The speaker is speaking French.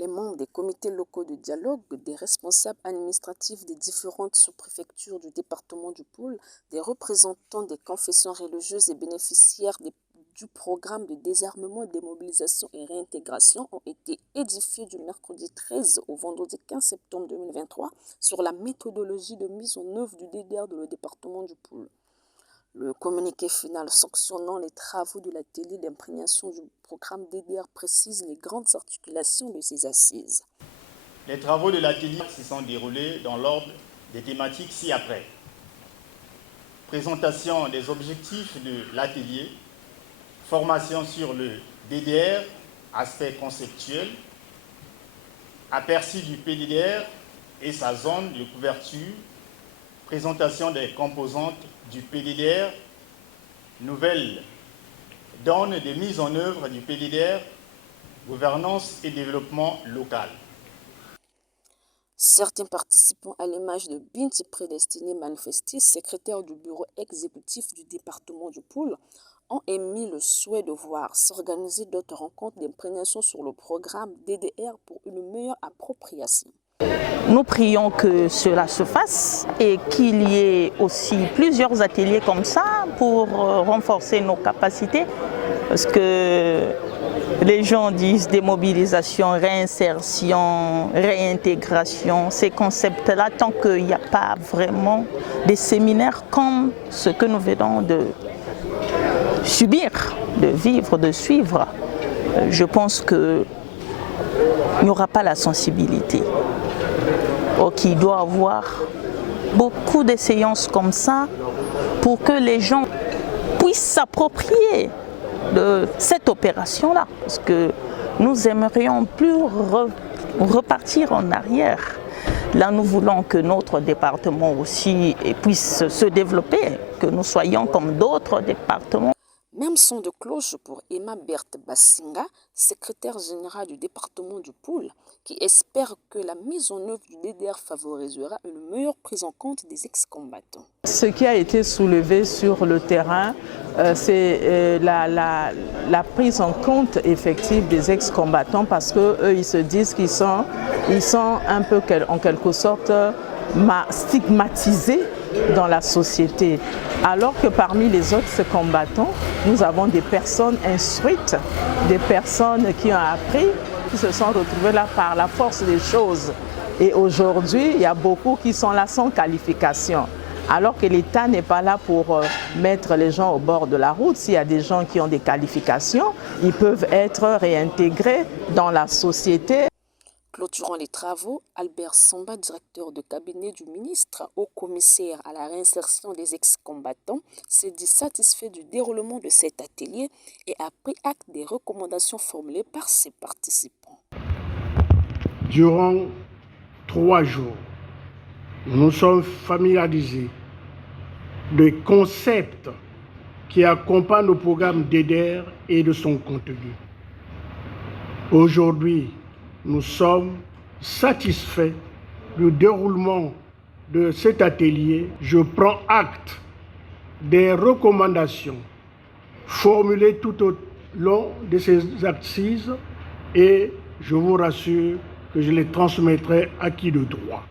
Les membres des comités locaux de dialogue, des responsables administratifs des différentes sous-préfectures du département du Poul, des représentants des confessions religieuses et bénéficiaires du programme de désarmement, démobilisation et réintégration ont été édifiés du mercredi 13 au vendredi 15 septembre 2023 sur la méthodologie de mise en œuvre du DDR dans le département du Poul. Le communiqué final sanctionnant les travaux de l'atelier d'imprégnation du programme DDR précise les grandes articulations de ces assises. Les travaux de l'atelier se sont déroulés dans l'ordre des thématiques ci-après. Présentation des objectifs de l'atelier, formation sur le DDR, aspect conceptuel, aperçu du PDDR et sa zone de couverture, présentation des composantes du PDDR, nouvelle donne de mise en œuvre du PDDR, gouvernance et développement local. Certains participants à l'image de Binti Prédestiné Manifestis, secrétaire du bureau exécutif du département du Poul, ont émis le souhait de voir s'organiser d'autres rencontres d'imprégnation sur le programme DDR pour une meilleure appropriation. Nous prions que cela se fasse et qu'il y ait aussi plusieurs ateliers comme ça pour renforcer nos capacités. Parce que les gens disent démobilisation, réinsertion, réintégration, ces concepts-là, tant qu'il n'y a pas vraiment des séminaires comme ce que nous venons de subir, de vivre, de suivre, je pense qu'il n'y aura pas la sensibilité. Donc il doit y avoir beaucoup de séances comme ça pour que les gens puissent s'approprier de cette opération-là. Parce que nous aimerions plus repartir en arrière. Là, nous voulons que notre département aussi puisse se développer, que nous soyons comme d'autres départements. Même son de cloche pour Emma Berthe Bassinga, secrétaire générale du département du Poul, qui espère que la mise en œuvre du DDR favorisera une meilleure prise en compte des ex-combattants. Ce qui a été soulevé sur le terrain, c'est la prise en compte effective des ex-combattants parce qu'eux, ils se disent qu'ils sont un peu en quelque sorte stigmatisés dans la société. Alors que parmi les autres combattants, nous avons des personnes instruites, des personnes qui ont appris, qui se sont retrouvées là par la force des choses. Et aujourd'hui, il y a beaucoup qui sont là sans qualification. Alors que l'État n'est pas là pour mettre les gens au bord de la route. S'il y a des gens qui ont des qualifications, ils peuvent être réintégrés dans la société. Clôturant les travaux, Albert Samba, directeur de cabinet du ministre, haut-commissaire à la réinsertion des ex-combattants, s'est dit satisfait du déroulement de cet atelier et a pris acte des recommandations formulées par ses participants. Durant 3 jours, nous sommes familiarisés des concepts qui accompagnent le programme DDR et de son contenu. Aujourd'hui, nous sommes satisfaits du déroulement de cet atelier. Je prends acte des recommandations formulées tout au long de ces assises et je vous rassure que je les transmettrai à qui de droit.